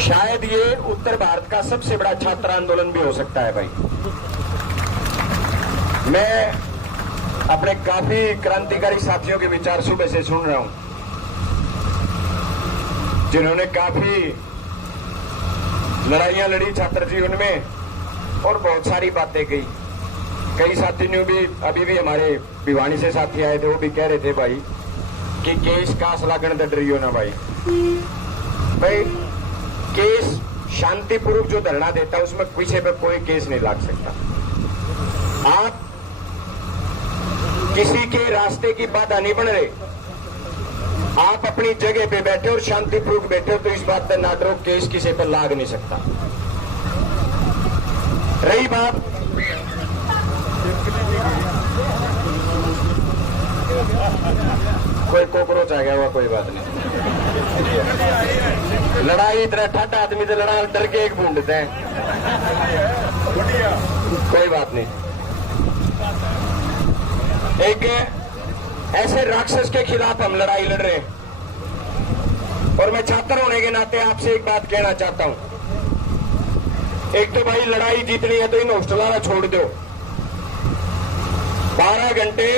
शायद ये उत्तर भारत का सबसे बड़ा छात्र आंदोलन भी हो सकता है भाई। मैं अपने काफी क्रांतिकारी साथियों के विचार सुबह से सुन रहा हूं, जिन्होंने काफी लड़ाइयां लड़ी छात्र जीवन में और बहुत सारी बातें कही। कई साथी ने भी, अभी भी हमारे भिवानी से साथी आए थे, वो भी कह रहे थे भाई कि केस कास लागण दे डरियो ना भाई। भाई केस शांतिपूर्वक जो धरना देता है उसमें पीछे पे कोई केस नहीं लाग सकता। आप किसी के रास्ते की बाधा नहीं बन रहे, आप अपनी जगह पे बैठे और शांतिपूर्वक बैठे हो तो इस बात पर ना डरो, केस किसी पर लाग नहीं सकता। रही बात कोई कॉकरोच आ गया हुआ, कोई बात नहीं। लड़ाई इतना ठट आदमी से लड़ा डर के एक ढूंढते हैं, कोई बात नहीं। एक ऐसे राक्षस के खिलाफ हम लड़ाई लड़ रहे हैं और मैं छात्र होने के नाते आपसे एक बात कहना चाहता हूं। एक तो भाई लड़ाई जीतनी है तो इन हॉस्टल छोड़ दो। 12 घंटे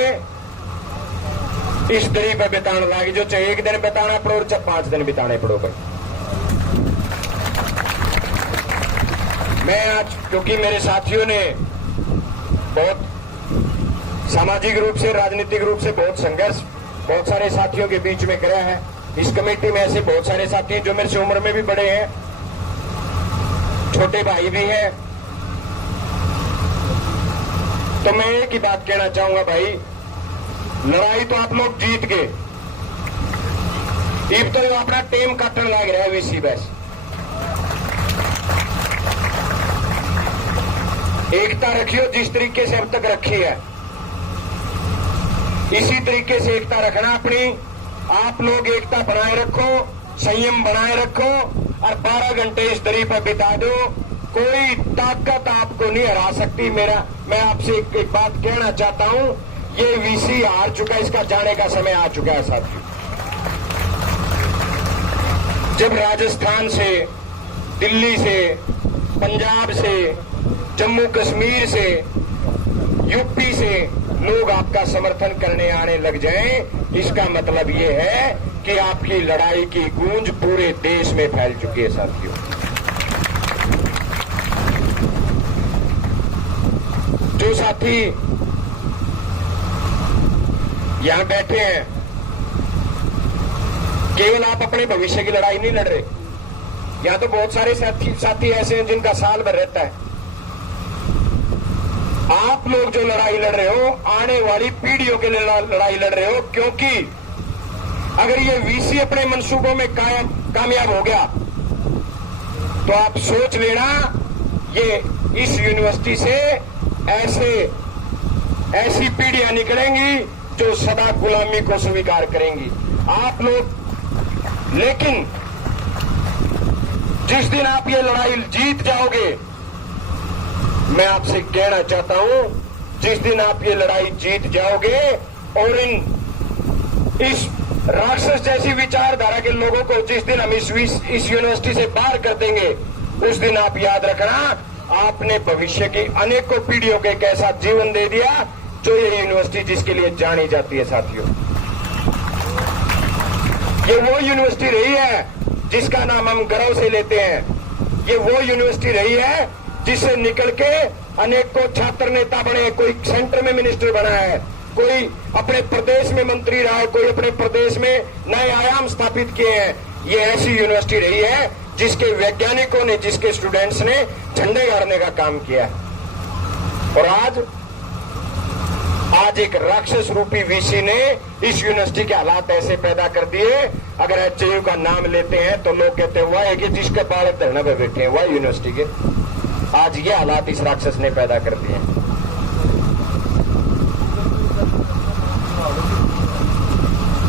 इस दरी पर बिताने लगे, जो चाहे एक दिन बिताना पड़ो और चाहे 5 दिन बिताने पड़ो भाई। मैं आज, क्योंकि मेरे साथियों ने बहुत सामाजिक रूप से, राजनीतिक रूप से बहुत संघर्ष बहुत सारे साथियों के बीच में कराया है। इस कमेटी में ऐसे बहुत सारे साथी हैं जो मेरे से उम्र में भी बड़े हैं, छोटे भाई भी हैं। तो मैं एक ही बात कहना चाहूंगा भाई, लड़ाई तो आप लोग जीत गए, अब तो अपना टेम काटने लग रहा है वीसी बस। एकता रखियो जिस तरीके से अब तक रखी है, इसी तरीके से एकता रखना अपनी। आप लोग एकता बनाए रखो, संयम बनाए रखो और 12 घंटे इस दरी पर बिता दो। कोई ताकत आपको नहीं हरा सकती। मैं आपसे एक बात कहना चाहता हूं, ये वीसी हार चुका है, इसका जाने का समय आ चुका है साथियों। जब राजस्थान से, दिल्ली से, पंजाब से, जम्मू कश्मीर से, यूपी से लोग आपका समर्थन करने आने लग जाएं, इसका मतलब ये है कि आपकी लड़ाई की गूंज पूरे देश में फैल चुकी है साथियों। जो साथी यहां बैठे हैं, केवल आप अपने भविष्य की लड़ाई नहीं लड़ रहे। यहां तो बहुत सारे साथी ऐसे हैं जिनका साल भर रहता है। आप लोग जो लड़ाई लड़ रहे हो, आने वाली पीढ़ियों के लिए लड़ाई लड़ रहे हो, क्योंकि अगर ये वीसी अपने मंसूबों में कामयाब हो गया तो आप सोच लेना, ये इस यूनिवर्सिटी से ऐसी पीढ़ियां निकलेंगी जो सदा गुलामी को स्वीकार करेंगी। आप लोग, लेकिन जिस दिन आप ये लड़ाई जीत जाओगे, मैं आपसे कहना चाहता हूं, जिस दिन आप ये लड़ाई जीत जाओगे और इस राक्षस जैसी विचारधारा के लोगों को जिस दिन हम इस यूनिवर्सिटी से बाहर कर देंगे, उस दिन आप याद रखना, आपने भविष्य की अनेकों पीढ़ियों को एक ऐसा जीवन दे दिया जो ये यूनिवर्सिटी जिसके लिए जानी जाती है साथियों। ये वो यूनिवर्सिटी रही है जिसका नाम हम गर्व से लेते हैं। ये वो यूनिवर्सिटी रही है जिससे निकल के अनेकों छात्र नेता बने, कोई सेंटर में मिनिस्टर बना है, कोई अपने प्रदेश में मंत्री रहा है, कोई अपने प्रदेश में नए आयाम स्थापित किए हैं। ये ऐसी यूनिवर्सिटी रही है जिसके वैज्ञानिकों ने, जिसके स्टूडेंट्स ने झंडे गाड़ने का काम किया है। और आज एक राक्षस रूपी वीसी ने इस यूनिवर्सिटी के हालात ऐसे पैदा कर दिए, अगर एचयू का नाम लेते हैं तो लोग कहते हैं वाह, कि जिसके बालक धरने पर बैठे हैं वह यूनिवर्सिटी के। आज ये हालात इस राक्षस ने पैदा कर दिए।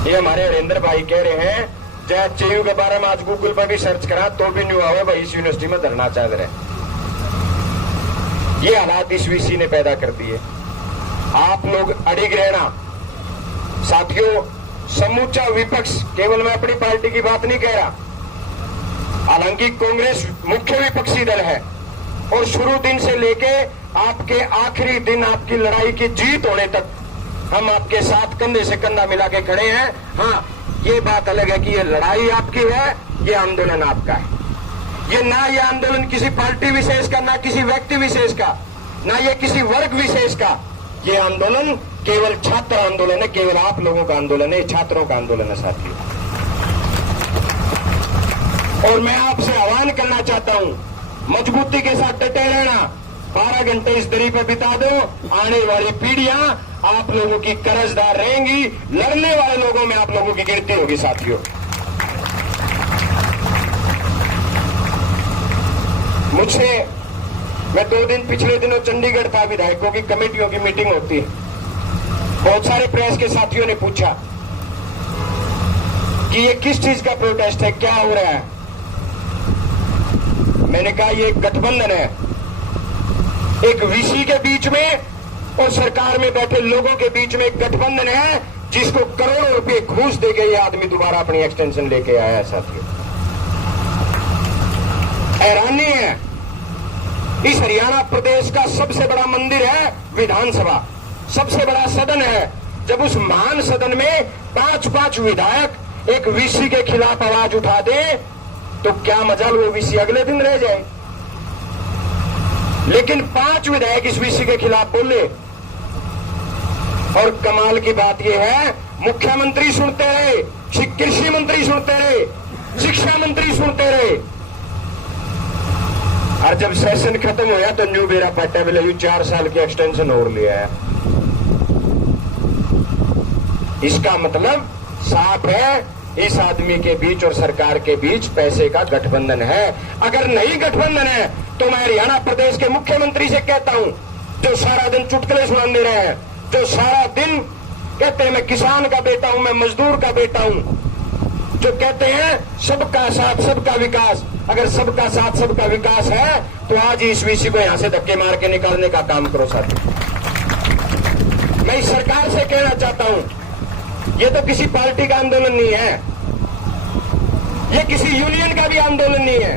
ये हमारे हरेंद्र भाई कह रहे हैं, चाहे एचयू के बारे में आज गूगल पर भी सर्च करा तो भी नहीं हुआ भाई इस यूनिवर्सिटी में धरना चाह रहे। ये हालात इस वीसी ने पैदा कर दिए। आप लोग अड़िग रहना साथियों। समूचा विपक्ष, केवल मैं अपनी पार्टी की बात नहीं कह रहा, हालांकि कांग्रेस मुख्य विपक्षी दल है और शुरू दिन से लेके आपके आखिरी दिन आपकी लड़ाई की जीत होने तक हम आपके साथ कंधे से कंधा मिला के खड़े हैं। हाँ, ये बात अलग है कि ये लड़ाई आपकी है, ये आंदोलन आपका है। ये आंदोलन किसी पार्टी विशेष का, ना किसी व्यक्ति विशेष का, ना ये किसी वर्ग विशेष का। ये आंदोलन केवल छात्र आंदोलन है, केवल आप लोगों का आंदोलन है, छात्रों का आंदोलन है साथियों। और मैं आपसे आह्वान करना चाहता हूं, मजबूती के साथ डटे रहना। 12 घंटे इस दरी पर बिता दो, आने वाली पीढ़ियां आप लोगों की कर्जदार रहेंगी, लड़ने वाले लोगों में आप लोगों की गिनती होगी साथियों। मुझसे मैं 2 दिन पिछले दिनों चंडीगढ़ था, विधायकों की कमेटियों की मीटिंग होती है। बहुत सारे प्रेस के साथियों ने पूछा कि ये किस चीज का प्रोटेस्ट है, क्या हो रहा है। मैंने कहा ये एक गठबंधन है, एक वीसी के बीच में और सरकार में बैठे लोगों के बीच में एक गठबंधन है, जिसको करोड़ों रुपए घूस दे के ये आदमी दोबारा अपनी एक्सटेंशन लेके आया है साथियों। हैरानी है, इस हरियाणा प्रदेश का सबसे बड़ा मंदिर है विधानसभा, सबसे बड़ा सदन है। जब उस महान सदन में 5 विधायक एक वीसी के खिलाफ आवाज उठा दे तो क्या मजाल वो वीसी अगले दिन रह जाए। लेकिन 5 विधायक इस वीसी के खिलाफ बोले। और कमाल की बात यह है, मुख्यमंत्री सुनते रहे, कृषि मंत्री सुनते रहे, शिक्षा मंत्री सुनते रहे। और जब सेशन खत्म होया तो न्यू बेरा पाटा भी 4 साल की एक्सटेंशन और लिया है। इसका मतलब साफ है, इस आदमी के बीच और सरकार के बीच पैसे का गठबंधन है। अगर नहीं गठबंधन है तो मैं हरियाणा प्रदेश के मुख्यमंत्री से कहता हूं, जो सारा दिन चुटकुले सुनाते रहे हैं, जो सारा दिन कहते हैं मैं किसान का बेटा हूं, मैं मजदूर का बेटा हूं, जो कहते हैं सबका साथ सबका विकास। अगर सबका साथ सबका विकास है तो आज इस वीसी को यहां से धक्के मार के निकालने का काम करो साथी। मैं इस सरकार से कहना चाहता हूं, ये तो किसी पार्टी का आंदोलन नहीं है, ये किसी यूनियन का भी आंदोलन नहीं है,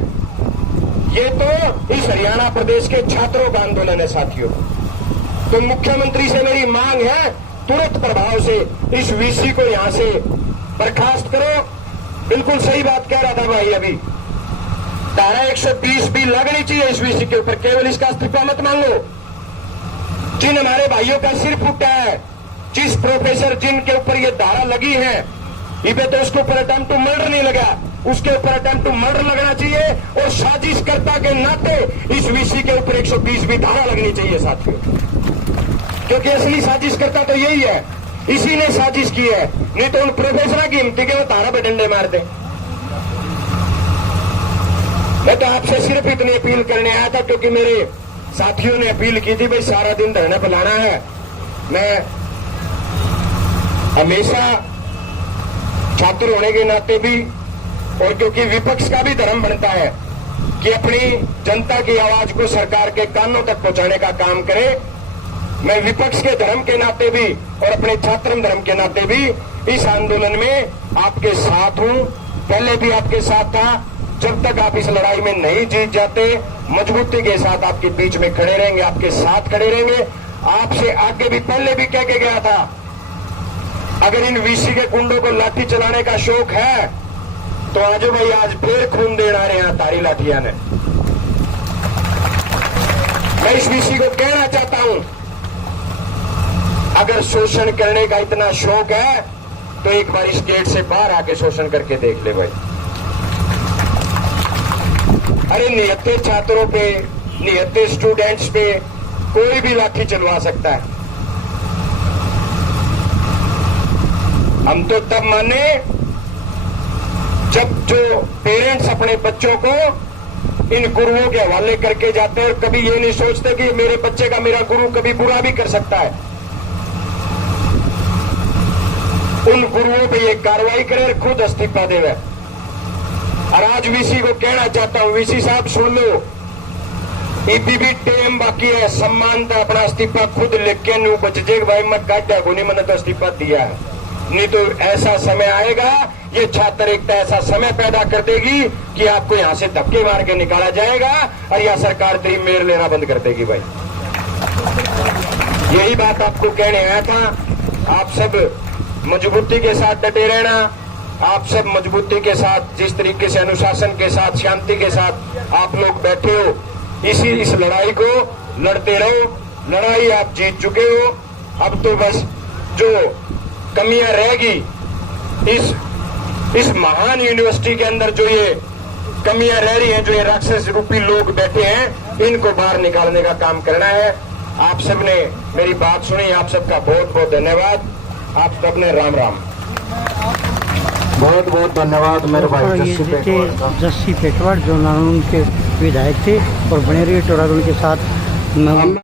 ये तो इस हरियाणा प्रदेश के छात्रों का आंदोलन है साथियों। तो मुख्यमंत्री से मेरी मांग है, तुरंत प्रभाव से इस वीसी को यहां से बर्खास्त करो। बिल्कुल सही बात कह रहा था भाई अभी, धारा 120 भी लगनी चाहिए इस वीसी के ऊपर, केवल इसका इस्तीफा मत मांगो। जिन हमारे भाइयों का सिर फूटा है, जिस प्रोफेसर जिनके ऊपर ये धारा लगी है, इबे तो उसके ऊपर अटेम्प्ट टू मर्डर नहीं लगा, उसके ऊपर अटेम्प्ट टू मर्डर लगना चाहिए और साजिशकर्ता के नाते इस वीसी के ऊपर 120 भी धारा लगनी चाहिए साथियों। क्योंकि असली साजिशकर्ता तो यही है, इसी ने साजिश की है, नहीं तो उन प्रोफेसर की हिम्मती के वो धारा पे डंडे मारते। मैं तो आपसे सिर्फ इतनी अपील करने आया था क्योंकि मेरे साथियों ने अपील की थी, भाई सारा दिन धरना बुलाना है। मैं हमेशा छात्र होने के नाते भी, और क्योंकि विपक्ष का भी धर्म बनता है कि अपनी जनता की आवाज को सरकार के कानों तक पहुंचाने का काम करे, मैं विपक्ष के धर्म के नाते भी और अपने छात्र धर्म के नाते भी इस आंदोलन में आपके साथ हूं। पहले भी आपके साथ था, जब तक आप इस लड़ाई में नहीं जीत जाते, मजबूती के साथ आपके बीच में खड़े रहेंगे, आपके साथ खड़े रहेंगे। आपसे आगे भी पहले भी कह के गया था, अगर इन वीसी के गुंडों को लाठी चलाने का शौक है तो आजो भाई, आज फिर खून देना रहे हैं तारी लाठियां ने। मैं इस वीसी को कहना चाहता हूं, अगर शोषण करने का इतना शौक है तो एक बार इस गेट से बाहर आके शोषण करके देख ले भाई। अरे निहत्थे छात्रों पे, निहत्थे स्टूडेंट्स पे कोई भी लाठी चलवा सकता है। हम तो तब माने जब जो पेरेंट्स अपने बच्चों को इन गुरुओं के हवाले करके जाते हैं और कभी ये नहीं सोचते कि मेरे बच्चे का मेरा गुरु कभी बुरा भी कर सकता है। उन गुरुओं पे ये कार्रवाई करे और खुद इस्तीफा देवे। और आज वीसी को कहना चाहता हूं, वीसी साहब सुन लो, इतनी भी टेम बाकी है, सम्मानता अपना इस्तीफा खुद लिख के नू बच जेग भाई, मैं काटा को नहीं, मैंने तो इस्तीफा दिया है। नहीं तो ऐसा समय आएगा ये छात्र एकता ऐसा समय पैदा कर देगी कि आपको यहां से धक्के मार के निकाला जाएगा और यह सरकार तेरी मेयर लेना बंद कर देगी भाई। यही बात आपको कहने आया था। आप सब मजबूती के साथ डटे रहना, आप सब मजबूती के साथ, जिस तरीके से अनुशासन के साथ, शांति के साथ आप लोग बैठे हो, इस लड़ाई को लड़ते रहो। लड़ाई आप जीत चुके हो, अब तो बस जो कमियां रहेगी इस महान यूनिवर्सिटी के अंदर, जो ये कमियां रह रही हैं, जो ये राक्षस रूपी लोग बैठे हैं, इनको बाहर निकालने का काम करना है। आप सबने मेरी बात सुनी, आप सबका बहुत बहुत धन्यवाद। आप सबने राम राम। बहुत बहुत धन्यवाद मेरे भाई जस्सी पेटवाड़ जो उनके विधायक थे और बनेरी टोरा उनके साथ